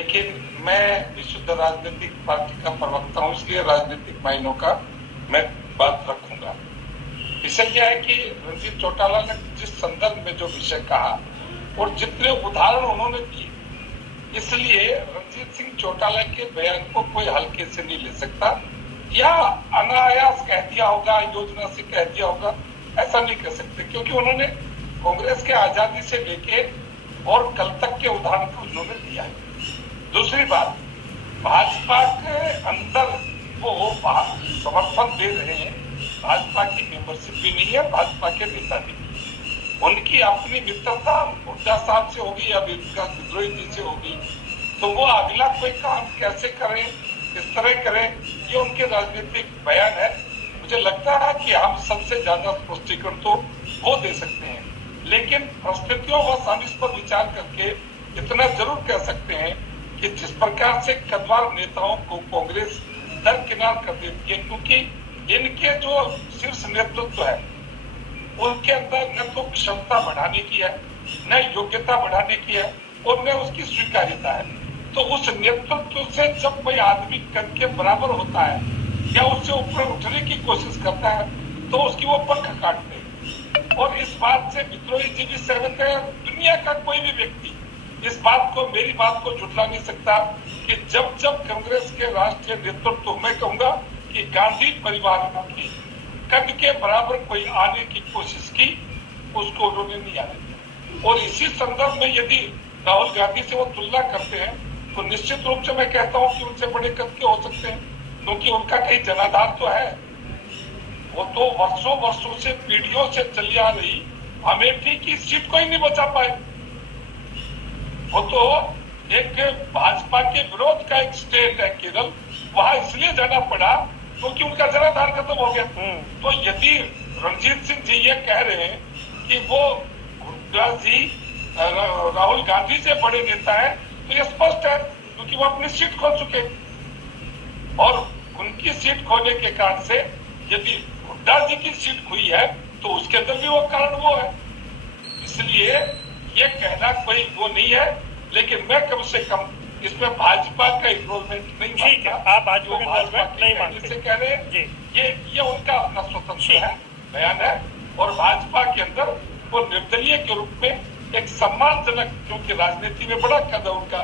लेकिन मैं विशुद्ध राजनीतिक पार्टी का प्रवक्ता हूं, इसलिए राजनीतिक मायनों का मैं बात रखूंगा। विषय यह है कि रणजीत चौटाला ने जिस संदर्भ में जो विषय कहा और जितने उदाहरण उन्होंने दिए, इसलिए रणजीत सिंह चौटाला के बयान को कोई हल्के से नहीं ले सकता या अनायास कह दिया होगा, योजना से कह दिया होगा, ऐसा नहीं कह सकते, क्योंकि उन्होंने कांग्रेस के आजादी से लेके और कल तक के उदाहरण को उन्होंने दिया है। दूसरी बात, भाजपा के अंदर वो समर्थन दे रहे हैं, भाजपा की मेंबरशिप भी नहीं है, भाजपा के नेता भी नहीं है। उनकी अपनी मित्रता हुड्डा साहब से होगी या विद्रोही जी से होगी, तो वो अगला कोई काम कैसे करें, किस तरह करें, ये उनके राजनीतिक बयान है। मुझे लगता है कि हम सबसे ज्यादा स्पष्टीकरण तो वो दे सकते हैं, लेकिन परिस्थितियों व साजिश पर विचार करके इतना जरूर कह सकते हैं कि जिस प्रकार से कद्दावर नेताओं को कांग्रेस दरकिनार कर देती है, क्योंकि इनके जो शीर्ष नेतृत्व है उनके अंदर न तो क्षमता बढ़ाने की है, न योग्यता बढ़ाने की है और न उसकी स्वीकार्यता है। तो उस नेतृत्व से जब कोई आदमी कद के बराबर होता है या उससे ऊपर उठने की कोशिश करता है तो उसकी वो पंख काटते हैं। और इस बात से विद्रोही जी भी सहमत है, दुनिया का कोई भी व्यक्ति इस बात को, मेरी बात को झुठला नहीं सकता कि जब जब कांग्रेस के राष्ट्रीय नेतृत्व, मैं कहूंगा कि गांधी परिवार की कद के बराबर कोई आने की कोशिश की, उसको उन्होंने नहीं आने दिया। और इसी संदर्भ में यदि राहुल गांधी से वो तुलना करते हैं तो निश्चित रूप से मैं कहता हूं कि उनसे बड़े कद के हो सकते हैं, क्योंकि उनका कहीं जनाधार तो है। वो तो वर्षों वर्षों से, पीढ़ियों से चली आ रही अमेठी की सीट को ही नहीं बचा पाए। वो तो एक भाजपा के विरोध का एक स्टेट है केरल, वहां इसलिए जाना पड़ा क्योंकि उनका जनाधार खत्म हो गया। तो यदि रणजीत सिंह जी ये कह रहे हैं कि वो हुड्डा जी राहुल गांधी से बड़े नेता है, तो ये स्पष्ट है, क्योंकि वो अपनी सीट खो चुके और उनकी सीट खोने के कारण से यदि हुड्डा जी की सीट खोई है तो उसके अंदर भी वो कारण वो है। इसलिए ये कहना कोई वो नहीं है, लेकिन मैं कम से कम इसमें भाजपा का इन्वॉल्वमेंट नहीं मानता। आप भाजपा का इन्वॉल्वमेंट नहीं मानते से कह रहे हैं, ये उनका अपना स्वतंत्र है, बयान है। और भाजपा के अंदर वो निर्दलीय के रूप में एक सम्मानजनक, क्योंकि राजनीति में बड़ा कद है उनका,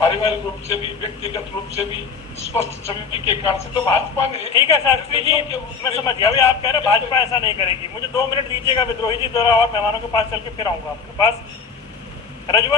पारिवारिक रूप से भी, व्यक्तिगत रूप से भी, स्पष्ट छवि के कारण से, तो भाजपा ने। ठीक है शास्त्री जी, मैं समझ गया। अभी आप कह रहे भाजपा ऐसा नहीं करेगी। मुझे 2 मिनट दीजिएगा, विद्रोही जी द्वारा और मेहमानों के पास चल के फिर आऊंगा आपके पास। रजवा